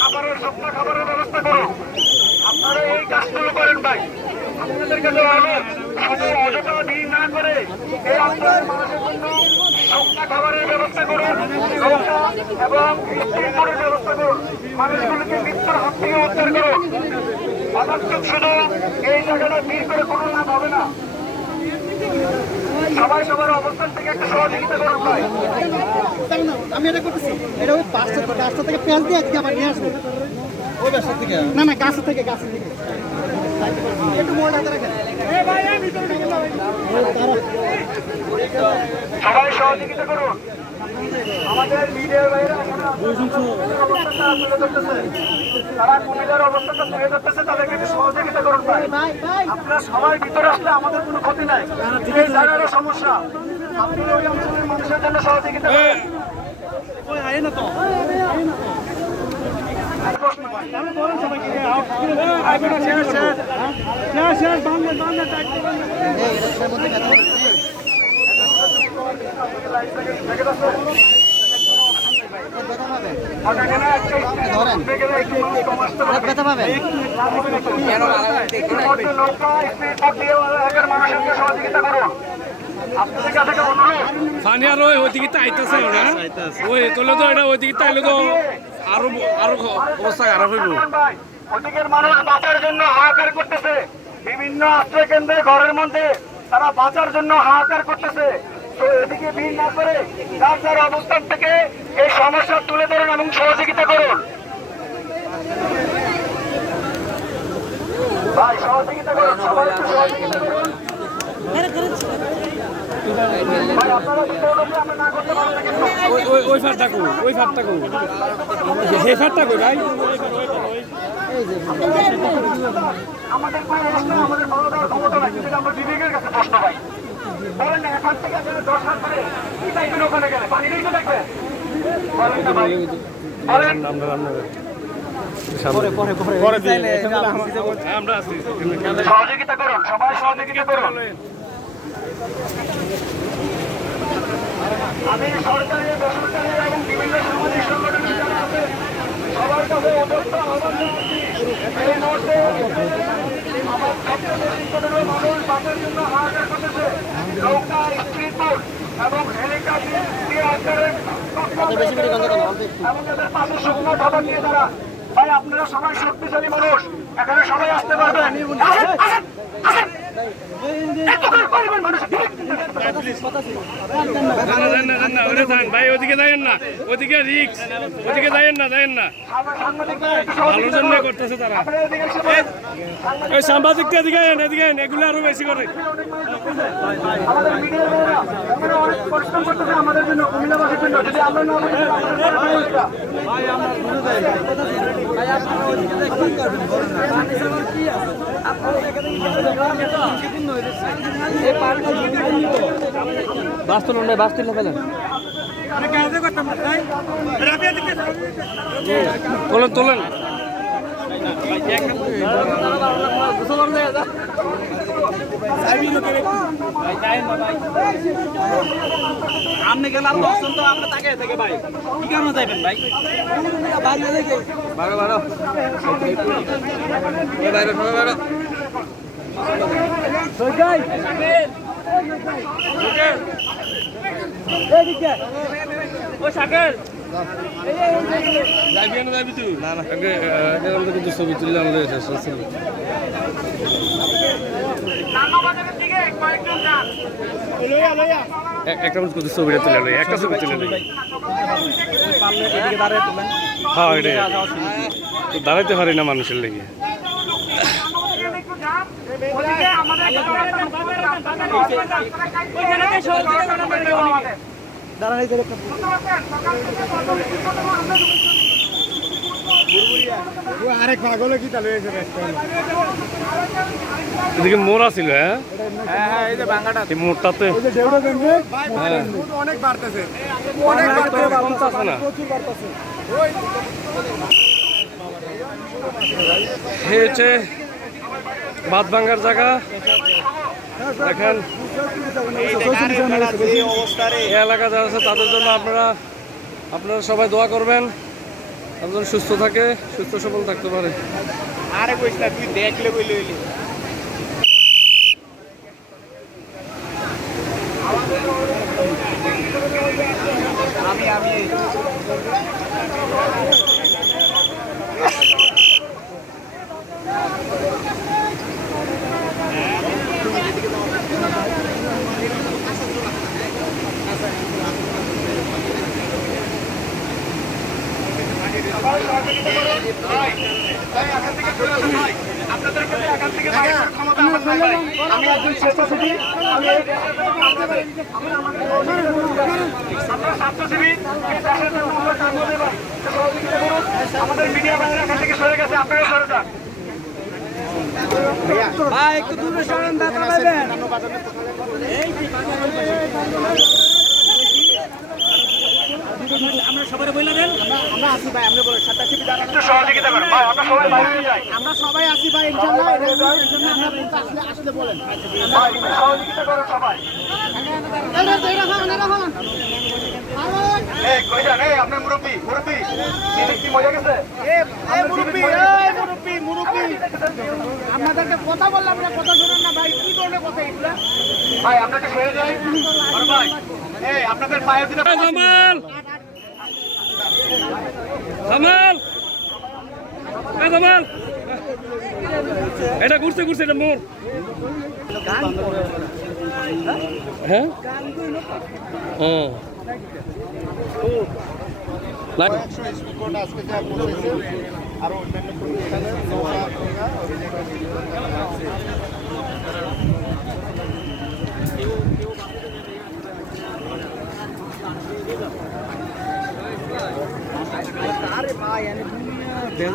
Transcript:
খাবারের সপ্তাহ খাবারের ব্যবস্থা করুন। আপনারা এই কাজগুলো করেন ভাই, আপনাদের কাছে শুধু অযথা ভিড় না করে এই অঞ্চলের মানুষের জন্য সপ্তাহ খাবারের ব্যবস্থা করুন এবং স্ত্রীর ব্যবস্থা করুন। মানুষগুলোকে মৃত্যুর হাত থেকে উদ্ধার করুন। অনাত্মক শুধু এই জায়গাটা ভিড় করে কোনো লাভ হবে না। সবাই সবার অবস্থান থেকে একটু সহযোগিতা করুন ভাই। আমি এটা করতেছি, এটা ওই গাছটা থেকে পেঁয়াজ দিয়ে আজকে আবার নিয়ে আসবো। ওই গাছটা থেকে না না গাছ থেকে একটু মোড় হাতে রাখেন। সবাই সহযোগিতা করুন। আমাদের মিডিয়ার বাইরে তারা কুমিল্লার অবস্থানটা তুলে ধরতেছে, তাদেরকে একটু সহযোগিতা করুন ভাই। আপনারা সবাই ভিতরে আসলে আমাদের কোনো ক্ষতি নাই, এই জায়গারও সমস্যা। আপনারা ওই অঞ্চলের মানুষের জন্য সহযোগিতা করুন। ফানিয়ার ওইদিকে আইতেছে ওরা ওই তোলে তো এটা ওইদিকে আইলে তো আরো আরো অবস্থা খারাপ হইব। ওদিকের মানুষ বাঁচার জন্য হাহাকার করতেছে, বিভিন্ন আশ্রয় কেন্দ্রে ঘরের মধ্যে তারা বাঁচার জন্য হাহাকার করতেছে। তো এদিকে ভিড় না করে যার যার অবস্থান থেকে এই সমস্যা তুলে ধরুন এবং সহযোগিতা করুন ভাই। সহযোগিতা করুন, সবাই একটু সহযোগিতা করুন ভাই। আপনারা ভিতরে ঢুকলে আমরা না করতে পারবো না কিন্তু ওই ফাটটা কই, ওই ফাটটা কই, হে ফাটটা কই ভাই। আমাদের কোনো প্রশ্ন, আমাদের বড় দেওয়ার ক্ষমতা নাই, কিন্তু আমরা বিবেকের কাছে প্রশ্ন পাই। বলেন না, এখান থেকে আসলে 10 হাত ধরে কি দেখবেন ওখানে গেলে? পানি নেই তো দেখবেন? বলেন না ভাই, বলেন। সহযোগিতা করুন, সবাই সহযোগিতা করুন। আমি সরকারি, বেসরকারি এবং বিভিন্ন সামাজিক সংগঠনের যারা আছে সবার কাছে অবস্থ আহ্বান জানাচ্ছি, এই মুহূর্তে আমার সবচেয়ে বেশি কতগুলো মানুষ বাঁচার জন্য হাহাকার করতেছে। নৌকা, স্পিড বোট এবং হেলিকপ্টার দিয়ে আকারে এবং এদের পাশে শুকনো খাবার নিয়ে তারা। ভাই আপনারা সবাই শক্তিশালী মানুষ, এখানে সবাই আসতে পারবেন। ভাই ওদিকে যাইয়েন না, ওদিকে রিক্স, ওদিকে যাইয়েন না, ভালোর জন্য করতেছে তারা। ওই সাংবাদিকটা এদিকে এগুলো আরো বেশি করে। আমাদের মিডিয়ার ভাইরা অনেক পরিশ্রম করতেছে আমাদের জন্য, কুমিল্লাবাসীর জন্য। যদি আমরা না বলি বাস তুলুন ভাই, বাস তুললে ফেলেন। তোলেন তোলেন। আপনি গেলে আর লক্ষণ তো আমরা তাকে থেকে ভাই কি কারণে যাইবেন ভাই? বারো বারো বাইরো সবাই বারো। কিন্তু ছবি তুললে আমাদের একটা ছবিটা তুলে নেই, একটা ছবি তুলে নেই। হ্যাঁ এটাই তো দাঁড়াইতে পারি না মানুষের লেগে। আরেক পাগলে কি তাহলে এদিকে মোড় আছিল। হ্যাঁ হ্যাঁ এই যে বাঙ্গাটা এই মোড়টাতে অনেক বাড়তেছে, অনেক বাড়তেছে না। হচ্ছে বাদ ভাঙ্গার জায়গা দেখেন। এই এলাকা যারা আছে তাদের জন্য আপনারা সবাই দোয়া করবেন, আপনারা সুস্থ থাকে, সুস্থ সবল থাকতে পারে। আরে কইস না, তুই দেখলে কইলে হইলে। আমি আপনাদের কাছে এখান থেকে বাইরের ক্ষমতা আমার নাই ভাই। আমি একজন স্বেচ্ছাসেবী, আমি এই দেশের জন্য কাজ করি। আমরা স্বাস্থ্যসেবী, এই দেশের জন্য আমরা কাজ করি ভাই। সহযোগিতা করুন। আমাদের মিডিয়া ভাইরা এখান থেকে সরে গেছে, আপনারা সরে যান। ভাই একটু দূরে সরেন, দাদা পাবেন। আমরা সবাই বলে দেন, আমরা আসি ভাই, আমরা বলে সাথে আসি বিদায়। একটু সহযোগিতা করেন ভাই, আমরা সবাই বাইরে যাই। আমরা সবাই আসি ভাই, ইনশাআল্লাহ। এর জন্য আমরা আসলে বলেন ভাই একটু সহযোগিতা করেন সবাই। এই কই যান? এই আপনার মুরব্বি কি মজা গেছে? আপনাদেরকে কথা বললাম না, কথা শুনুন না ভাই, কি ধরনের কথা এগুলা? ভাই আপনাকে সরে যাই। বড় ভাই, এই আপনাদের পায়ের দিকে জামাল, জামাল, এই জামাল, এটা ঘুরছে এটা মোর। হ্যাঁ হ্যাঁ আজকে যা বলেছে আরো অন্যান্য